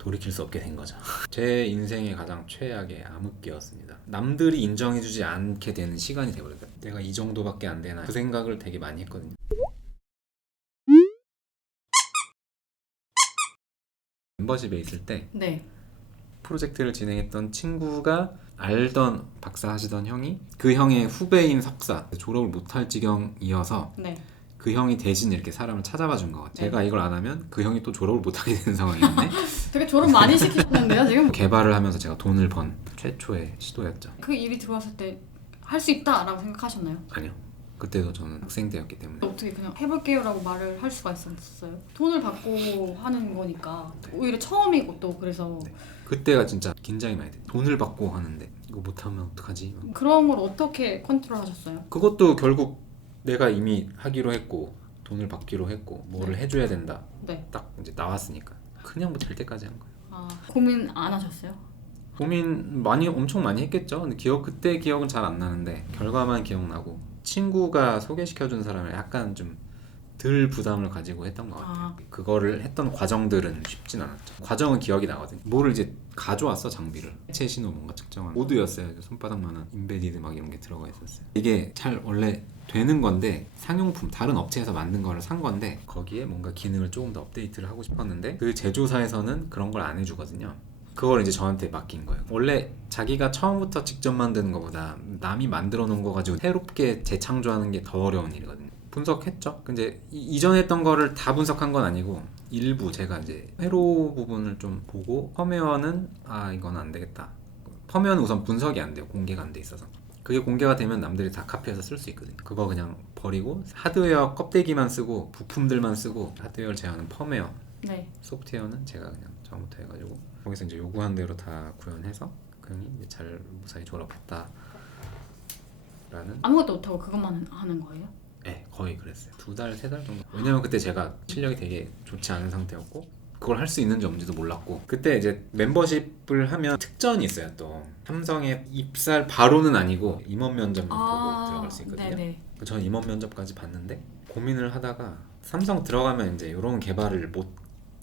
돌이킬 수 없게 된 거죠. 제 인생의 가장 최악의 암흑기였습니다. 남들이 인정해주지 않게 되는 시간이 돼버렸어요. 내가 이 정도밖에 안 되나 그 생각을 되게 많이 했거든요. 멤버십에 있을 때 네. 프로젝트를 진행했던 친구가 알던 박사 하시던 형이 그 형의 후배인 석사, 졸업을 못할 지경이어서 네. 그 형이 대신 이렇게 사람을 찾아봐 준 것 같아요. 네. 제가 이걸 안 하면 그 형이 또 졸업을 못하게 되는 상황이었네. 되게 졸업 많이 시키셨는데요, 지금? 개발을 하면서 제가 돈을 번 최초의 시도였죠. 그 일이 들어왔을 때 할 수 있다라고 생각하셨나요? 아니요. 그때도 저는 학생 때였기 때문에. 어떻게 그냥 해볼게요라고 말을 할 수가 있었어요? 돈을 받고 하는 거니까 오히려 처음이고 또 그래서 네. 그때가 진짜 긴장이 많이 돼요. 돈을 받고 하는데 이거 못하면 어떡하지? 그런 걸 어떻게 컨트롤하셨어요? 그것도 결국 내가 이미 하기로 했고 돈을 받기로 했고 뭐를 네. 해줘야 된다. 네. 딱 이제 나왔으니까 그냥 뭐 될 때까지 한 거예요. 아, 고민 안 하셨어요? 고민 많이 엄청 많이 했겠죠. 근데 그때 기억은 잘 안 나는데 결과만 기억나고 친구가 소개시켜준 사람을 약간 좀 덜 부담을 가지고 했던 것 같아요. 아. 그거를 했던 과정들은 쉽진 않았죠. 과정은 기억이 나거든요. 뭐를 이제 가져왔어, 장비를. 해체 신호 뭔가 측정한 모드였어요. 손바닥만한 인베디드 막 이런 게 들어가 있었어요. 이게 잘 원래 되는 건데 상용품 다른 업체에서 만든 거를 산 건데 거기에 뭔가 기능을 조금 더 업데이트를 하고 싶었는데 그 제조사에서는 그런 걸 안 해주거든요. 그걸 이제 저한테 맡긴 거예요. 원래 자기가 처음부터 직접 만드는 것보다 남이 만들어 놓은 거 가지고 새롭게 재창조하는 게 더 어려운 일이거든요. 분석했죠. 근데 이전에 했던 거를 다 분석한 건 아니고 일부 제가 이제 회로 부분을 좀 보고 펌웨어는 이건 안 되겠다. 펌웨어는 우선 분석이 안 돼요. 공개가 안 돼 있어서. 그게 공개가 되면 남들이 다 카피해서 쓸 수 있거든요. 그거 그냥 버리고 하드웨어 껍데기만 쓰고 부품들만 쓰고 하드웨어를 제어하는 펌웨어, 네. 소프트웨어는 제가 그냥 처음부터 해가지고 거기서 이제 요구한 대로 다 구현해서 그 형이 이제 잘 무사히 졸업했다. 라는 아무것도 못하고 그것만 하는 거예요? 네, 거의 그랬어요. 2달, 3달 정도. 왜냐면 그때 제가 실력이 되게 좋지 않은 상태였고 그걸 할 수 있는지 없는지도 몰랐고 그때 이제 멤버십을 하면 특전이 있어요. 또 삼성에 입사를 바로는 아니고 임원 면접만 보고 들어갈 수 있거든요. 네네. 저는 임원 면접까지 봤는데 고민을 하다가 삼성 들어가면 이제 이런 개발을 못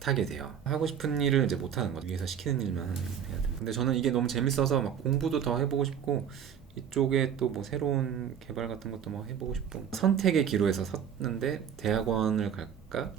하게 돼요. 하고 싶은 일을 이제 못 하는 거죠. 위에서 시키는 일만 해야 돼요. 근데 저는 이게 너무 재밌어서 막 공부도 더 해보고 싶고 이쪽에 또 뭐 새로운 개발 같은 것도 뭐 해보고 싶고 선택의 기로에서 섰는데 대학원을 갈까?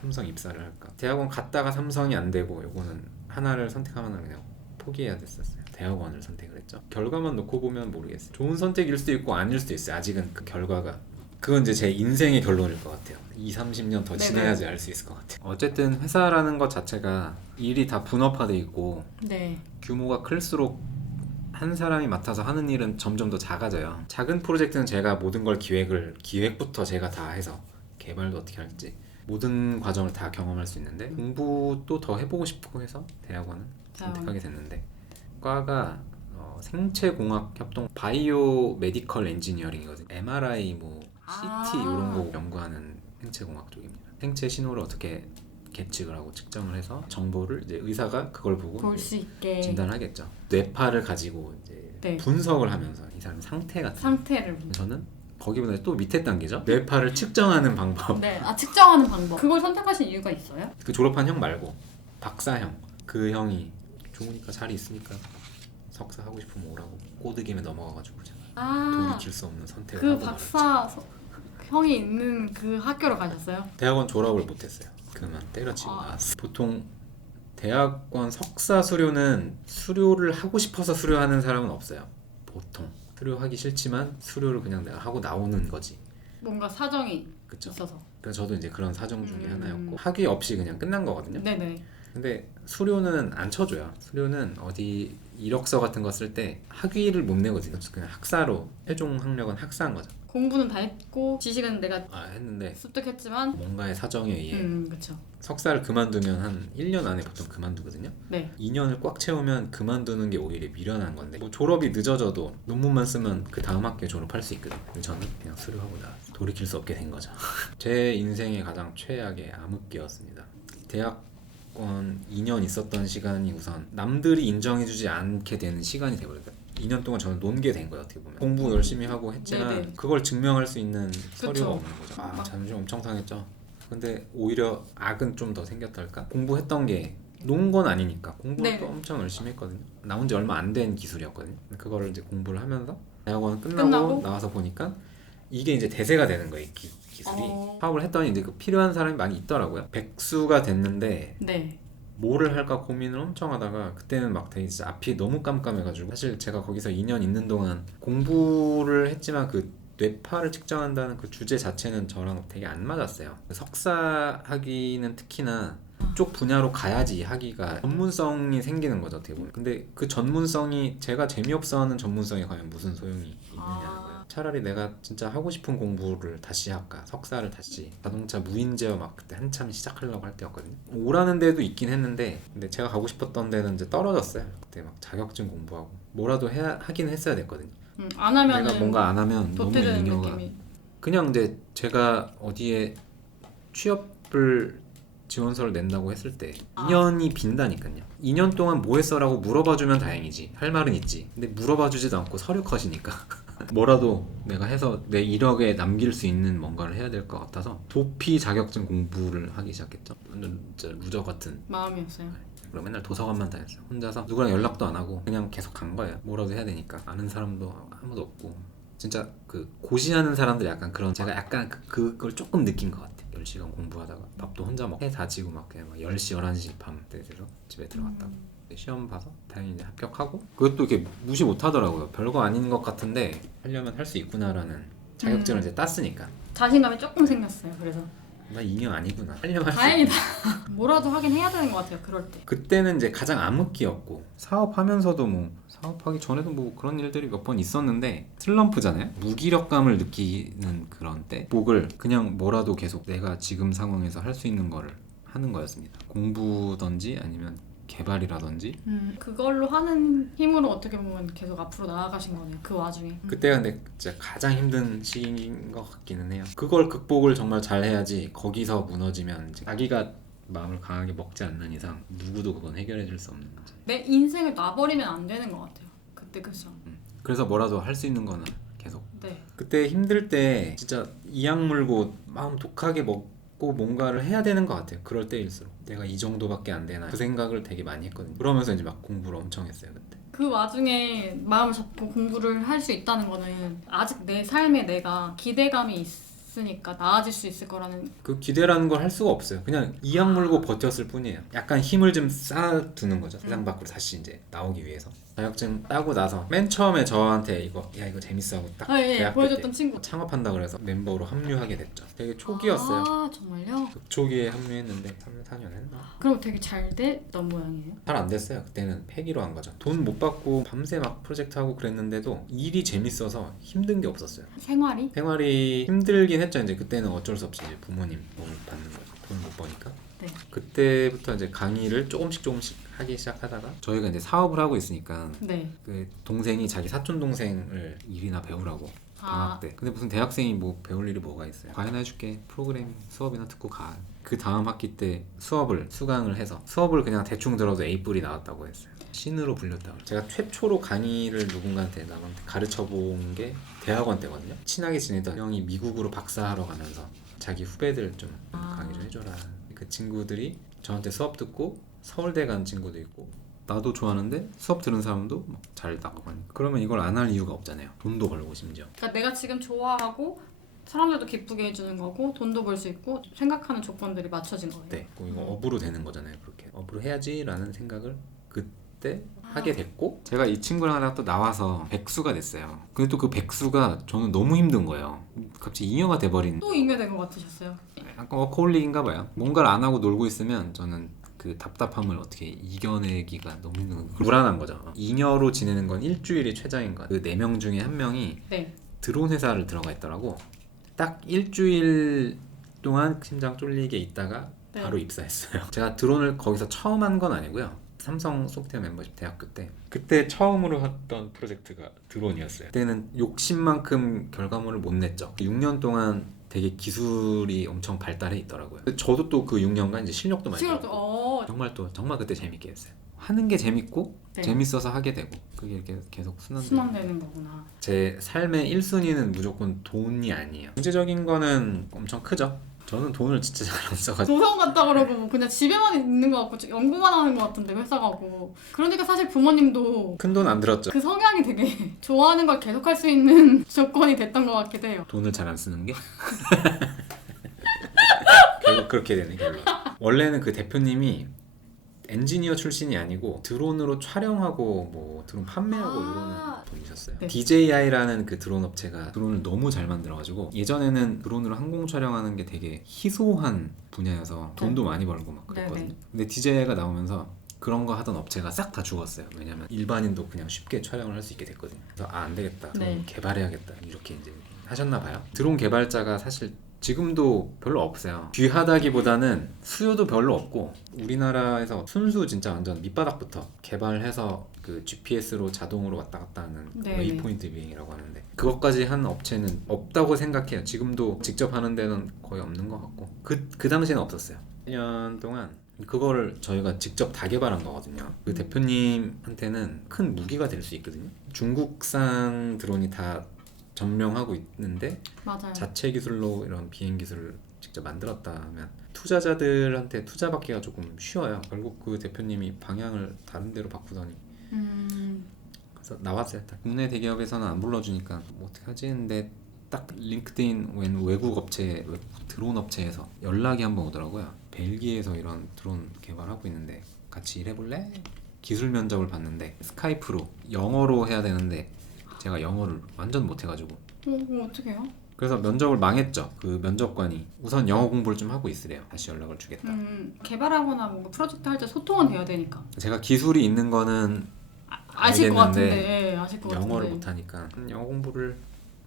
삼성 입사를 할까? 대학원 갔다가 삼성이 안 되고 요거는 하나를 선택하면 그냥 포기해야 됐었어요. 대학원을 선택을 했죠. 결과만 놓고 보면 모르겠어요. 좋은 선택일 수도 있고 아닐 수도 있어요. 아직은 그 결과가 그건 이제 제 인생의 결론일 것 같아요. 30년 더 지나야지 알 수 있을 것 같아요. 어쨌든 회사라는 것 자체가 일이 다 분업화돼 있고 네. 규모가 클수록 한 사람이 맡아서 하는 일은 점점 더 작아져요. 작은 프로젝트는 제가 모든 걸 기획부터 제가 다 해서 개발도 어떻게 할지 모든 과정을 다 경험할 수 있는데 공부도 더 해보고 싶고 해서 대학원을 선택하게 됐는데 과가 생체공학 협동 바이오 메디컬 엔지니어링이거든요. MRI 뭐 CT 이런 거 연구하는 생체공학 쪽입니다. 생체 신호를 어떻게 계측을 하고 측정을 해서 정보를 이제 의사가 그걸 보고 볼 수 있게 진단하겠죠. 뇌파를 가지고 이제 네. 분석을 하면서 이 사람 상태 같은 상태를 저는 거기보다 또 밑에 단계죠. 뇌파를 측정하는 방법. 네. 측정하는 방법. 그걸 선택하신 이유가 있어요? 그 졸업한 형 말고 박사형. 그 형이 좋으니까 자리 있으니까 석사 하고 싶으면 오라고 꼬드김에 넘어가가지고 제가 돌이킬 수 없는 선택을 그 하고 박사 형이 있는 그 학교로 가셨어요? 대학원 졸업을 못했어요. 그만 때려치고 나왔어. 보통 대학원 석사 수료는 수료를 하고 싶어서 수료하는 사람은 없어요. 보통 수료하기 싫지만 수료를 그냥 내가 하고 나오는 거지. 뭔가 사정이 그쵸? 있어서. 그래서 저도 이제 그런 사정 중에 하나였고 학위 없이 그냥 끝난 거거든요. 네네. 근데 수료는 안 쳐줘요. 수료는 어디 이력서 같은 거 쓸 때 학위를 못 내거든요. 그냥 학사로 최종 학력은 학사한 거죠. 공부는 다 했고 지식은 내가 했는데 습득했지만 뭔가의 사정에 의해 그쵸. 석사를 그만두면 한 1년 안에 보통 그만두거든요. 네. 2년을 꽉 채우면 그만두는 게 오히려 미련한 건데 뭐 졸업이 늦어져도 논문만 쓰면 그 다음 학기에 졸업할 수 있거든요. 근데 저는 그냥 수료하고 돌이킬 수 없게 된 거죠. 제 인생의 가장 최악의 암흑기였습니다. 대학원 2년 있었던 시간이 우선 남들이 인정해주지 않게 되는 시간이 돼버렸어요. 2년 동안 저는 논 게 된 거예요. 어떻게 보면 공부 열심히 하고 했지만 네네. 그걸 증명할 수 있는 그쵸. 서류가 없는 거죠. 자존심 엄청 상했죠. 근데 오히려 악은 좀 더 생겼달까? 공부했던 게 놓은 건 아니니까 공부를 네. 또 엄청 열심히 했거든요. 나온 지 얼마 안 된 기술이었거든요. 그거를 이제 공부를 하면서 대학원 끝나고? 나와서 보니까 이게 이제 대세가 되는 거예요. 이 기술이. 사업을 했더니 이제 그 필요한 사람이 많이 있더라고요. 백수가 됐는데 네. 뭐를 할까 고민을 엄청 하다가 그때는 막 되게 진짜 앞이 너무 깜깜해가지고 사실 제가 거기서 2년 있는 동안 공부를 했지만 그 뇌파를 측정한다는 그 주제 자체는 저랑 되게 안 맞았어요. 석사 학위는 특히나 그쪽 분야로 가야지 학위가 전문성이 생기는 거죠 어떻게 보면. 근데 그 전문성이 제가 재미없어하는 전문성이 과연 무슨 소용이 있느냐는 거예요. 차라리 내가 진짜 하고 싶은 공부를 다시 할까, 석사를 다시 자동차 무인제어 막 그때 한참 시작하려고 할 때였거든요. 오라는 데도 있긴 했는데 근데 제가 가고 싶었던 데는 이제 떨어졌어요. 그때 막 자격증 공부하고 뭐라도 하긴 했어야 됐거든요. 안 하면은 내가 뭔가 안 하면 너무 도태되는 잉여가 느낌이. 그냥 이제 제가 어디에 취업을 지원서를 낸다고 했을 때 2년이 빈다니까요. 2년 동안 뭐 했어라고 물어봐주면 다행이지. 할 말은 있지. 근데 물어봐주지도 않고 서류 컷이니까 뭐라도 내가 해서 내 이력에 남길 수 있는 뭔가를 해야 될 것 같아서 도피 자격증 공부를 하기 시작했죠. 완전 진짜 루저 같은 마음이었어요. 그럼 맨날 도서관만 다녔어요. 혼자서 누구랑 연락도 안 하고 그냥 계속 간 거예요. 뭐라도 해야 되니까. 아는 사람도 아무도 없고 진짜 그 고시하는 사람들 약간 그런 제가 약간 그걸 조금 느낀 것 같아요. 10시간 공부하다가 밥도 혼자 먹고 해 다지고 막 그냥 막 10시 11시 밤 때 돼서 집에 들어갔다가 시험 봐서 다행히 이제 합격하고 그것도 이렇게 무시 못 하더라고요. 별거 아닌 것 같은데 하려면 할 수 있구나라는 자격증을 이제 땄으니까 자신감이 조금 생겼어요. 그래서 나 인형 아니구나. 하려면 할 수 다행이다. 뭐라도 하긴 해야 되는 것 같아요. 그럴 때. 그때는 이제 가장 암흑기였고 사업하면서도 뭐 사업하기 전에도 뭐 그런 일들이 몇 번 있었는데 슬럼프잖아요. 무기력감을 느끼는 그런 때 목을 그냥 뭐라도 계속 내가 지금 상황에서 할 수 있는 거를 하는 거였습니다. 공부든지 아니면 개발이라든지 그걸로 하는 힘으로 어떻게 보면 계속 앞으로 나아가신 거네요. 그 와중에. 그때가 근데 진짜 가장 힘든 시기인 것 같기는 해요. 그걸 극복을 정말 잘 해야지 거기서 무너지면 이제 자기가 마음을 강하게 먹지 않는 이상 누구도 그건 해결해 줄 수 없는 거죠. 내 인생을 놔버리면 안 되는 것 같아요. 그때 그 시점. 그래서 뭐라도 할 수 있는 거는 계속 네. 그때 힘들 때 진짜 이악 물고 마음 독하게 먹고 뭔가를 해야 되는 것 같아요. 그럴 때일수록 내가 이 정도밖에 안 되나 그 생각을 되게 많이 했거든요. 그러면서 이제 막 공부를 엄청 했어요 그때. 그 와중에 마음을 잡고 공부를 할 수 있다는 거는 아직 내 삶에 내가 기대감이 있으니까 나아질 수 있을 거라는. 그 기대라는 걸 할 수가 없어요. 그냥 이악 물고 버텼을 뿐이에요. 약간 힘을 좀 쌓아두는 거죠. 세상 밖으로 다시 이제 나오기 위해서. 자격증 따고 나서 맨 처음에 저한테 이거 재밌어 하고 딱 예, 대학교 보여줬던 때 친구. 창업한다 그래서 멤버로 합류하게 됐죠. 되게 초기였어요. 아 정말요? 초기에 합류했는데 3년 4년 했나? 그럼 되게 잘 됐던 모양이에요. 잘 안 됐어요. 그때는 폐기로 한 거죠. 돈 못 받고 밤새 막 프로젝트 하고 그랬는데도 일이 재밌어서 힘든 게 없었어요. 생활이? 생활이 힘들긴 했죠. 이제 그때는 어쩔 수 없이 이제 부모님 도움을 받는 거예요. 돈 못 버니까. 네. 그때부터 이제 강의를 조금씩 하기 시작하다가 저희가 이제 사업을 하고 있으니까 네. 그 동생이 자기 사촌 동생을 일이나 배우라고 방학 때. 근데 무슨 대학생이 뭐 배울 일이 뭐가 있어요. 과외나 해줄게. 프로그램 수업이나 듣고 가. 그 다음 학기 때 수업을 수강을 해서 수업을 그냥 대충 들어도 A뿔이 나왔다고 했어요. 신으로 불렸다고. 제가 최초로 강의를 누군가한테 남한테 가르쳐 본 게 대학원 때거든요. 친하게 지내던 형이 미국으로 박사하러 가면서 자기 후배들 좀 강의 좀 해줘라. 그 친구들이 저한테 수업 듣고 서울대 간 친구도 있고 나도 좋아하는데 수업 들은 사람도 잘 나가고 하니까 그러면 이걸 안 할 이유가 없잖아요. 돈도 벌고 심지어. 그러니까 내가 지금 좋아하고 사람들도 기쁘게 해주는 거고 돈도 벌 수 있고 생각하는 조건들이 맞춰진 거예요. 네, 이거 업으로 되는 거잖아요. 그렇게 업으로 해야지라는 생각을 그때 하게 됐고 제가 이 친구랑 하다가 또 나와서 백수가 됐어요. 근데 또 그 백수가 저는 너무 힘든 거예요. 갑자기 잉여가 돼버린 또 잉여된 것 같으셨어요? 약간 워커홀릭인가 봐요. 뭔가를 안 하고 놀고 있으면 저는 그 답답함을 어떻게 이겨내기가 너무 힘든 거예요. 불안한 거죠. 잉여로 지내는 건 일주일이 최장인 거예요. 그 4명 중에 한 명이 네. 드론 회사를 들어가 있더라고. 딱 일주일 동안 심장 쫄리게 있다가 네. 바로 입사했어요. 제가 드론을 거기서 처음 한 건 아니고요. 삼성 소프트웨어 멤버십 대학교 때 그때 처음으로 했던 프로젝트가 드론이었어요. 그때는 욕심만큼 결과물을 못 냈죠. 6년 동안 되게 기술이 엄청 발달해 있더라고요. 저도 또 그 6년간 이제 실력도 많이 실력도 늘었고 정말 그때 재밌게 했어요. 하는 게 재밌고 네. 재밌어서 하게 되고 그게 이렇게 계속 순환되는 거구나. 제 삶의 1순위는 무조건 돈이 아니에요. 경제적인 거는 엄청 크죠. 저는 돈을 진짜 잘 안 써가지고 도서관 갔다 그러고 뭐 그냥 집에만 있는 것 같고 연구만 하는 것 같은데 회사 가고. 그러니까 사실 부모님도 큰 돈 안 들었죠. 그 성향이 되게 좋아하는 걸 계속할 수 있는 조건이 됐던 것 같기도 해요. 돈을 잘 안 쓰는 게 결국 그렇게 되네 결론. 원래는 그 대표님이 엔지니어 출신이 아니고 드론으로 촬영하고 뭐 드론 판매하고 이러는 분이셨어요. 네. DJI라는 그 드론 업체가 드론을 너무 잘 만들어가지고 예전에는 드론으로 항공 촬영하는 게 되게 희소한 분야여서 돈도 많이 벌고 막 그랬거든요. 네네. 근데 DJI가 나오면서 그런 거 하던 업체가 싹 다 죽었어요. 왜냐면 일반인도 그냥 쉽게 촬영을 할 수 있게 됐거든요. 그래서 안 되겠다. 드론 네. 개발해야겠다. 이렇게 이제 하셨나 봐요. 드론 개발자가 사실 지금도 별로 없어요. 귀하다기보다는 수요도 별로 없고 우리나라에서 순수 진짜 완전 밑바닥부터 개발해서 그 GPS로 자동으로 왔다 갔다 하는 네네. 웨이포인트 비행이라고 하는데 그것까지 한 업체는 없다고 생각해요. 지금도 직접 하는 데는 거의 없는 것 같고 그 당시에는 없었어요. 1년 동안 그거를 저희가 직접 다 개발한 거거든요. 그 대표님한테는 큰 무기가 될 수 있거든요. 중국산 드론이 다 점령하고 있는데 맞아요. 자체 기술로 이런 비행 기술을 직접 만들었다 하면 투자자들한테 투자받기가 조금 쉬워요. 결국 그 대표님이 방향을 다른 데로 바꾸더니 그래서 나왔어요. 국내 대기업에서는 안 불러주니까 뭐 어떻게 하지 했는데 딱 링크드인 외국 업체, 외국 드론 업체에서 연락이 한번 오더라고요. 벨기에에서 이런 드론 개발하고 있는데 같이 일해볼래? 기술 면접을 봤는데 스카이프로 영어로 해야 되는데 제가 영어를 완전 못해가지고 어떻게 해요? 그래서 면접을 망했죠. 그 면접관이 우선 영어 공부를 좀 하고 있으래요. 다시 연락을 주겠다. 개발하거나 뭔가 프로젝트 할 때 소통은 돼야 되니까. 제가 기술이 있는 거는 아실 것 알겠는데 같은데. 예, 아실 것 영어를 같은데. 못하니까 영어 공부를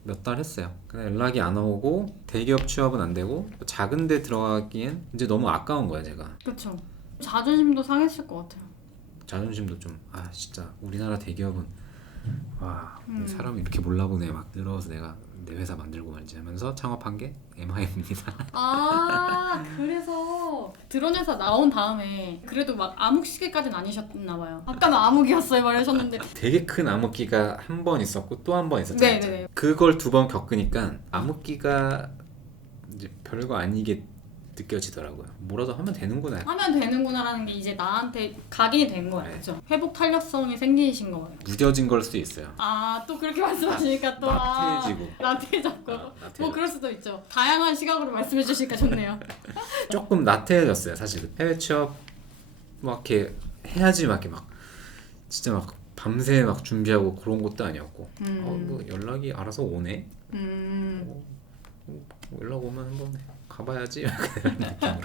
몇 달 했어요. 근데 연락이 안 오고 대기업 취업은 안 되고 작은 데 들어가기엔 이제 너무 아까운 거야 제가. 그렇죠. 자존심도 상했을 것 같아요. 자존심도 좀 진짜 우리나라 대기업은 와 사람이 이렇게 몰라보네 막 늘어서 내가 내 회사 만들고 말지 하면서 창업한 게 MIM입니다. 그래서 드론 회사 나온 다음에 그래도 막 암흑 시기까지는 아니셨나 봐요. 아까는 암흑이었어요 말하셨는데. 되게 큰 암흑기가 한 번 있었고 또 한 번 있었잖아요. 네네네. 그걸 2번 겪으니까 암흑기가 이제 별거 아니게 느껴지더라고요. 뭐라도 하면 되는구나. 하면 되는구나라는 게 이제 나한테 각인이 된 거예요. 네. 그죠? 회복 탄력성이 생기신 거예요. 무뎌진 걸 수도 있어요. 또 그렇게 말씀하시니까 또 나태해지고. 나태해졌고 나태해졌고. 뭐 그럴 수도 있죠. 다양한 시각으로 말씀해 주시니까 좋네요. 조금 나태해졌어요 사실은. 해외 취업 막 이렇게 해야지 막 이렇게 막 진짜 막 밤새 막 준비하고 그런 것도 아니었고 뭐 연락이 알아서 오네. 뭐 연락 오면 한번 가봐야지. 그런 느낌으로.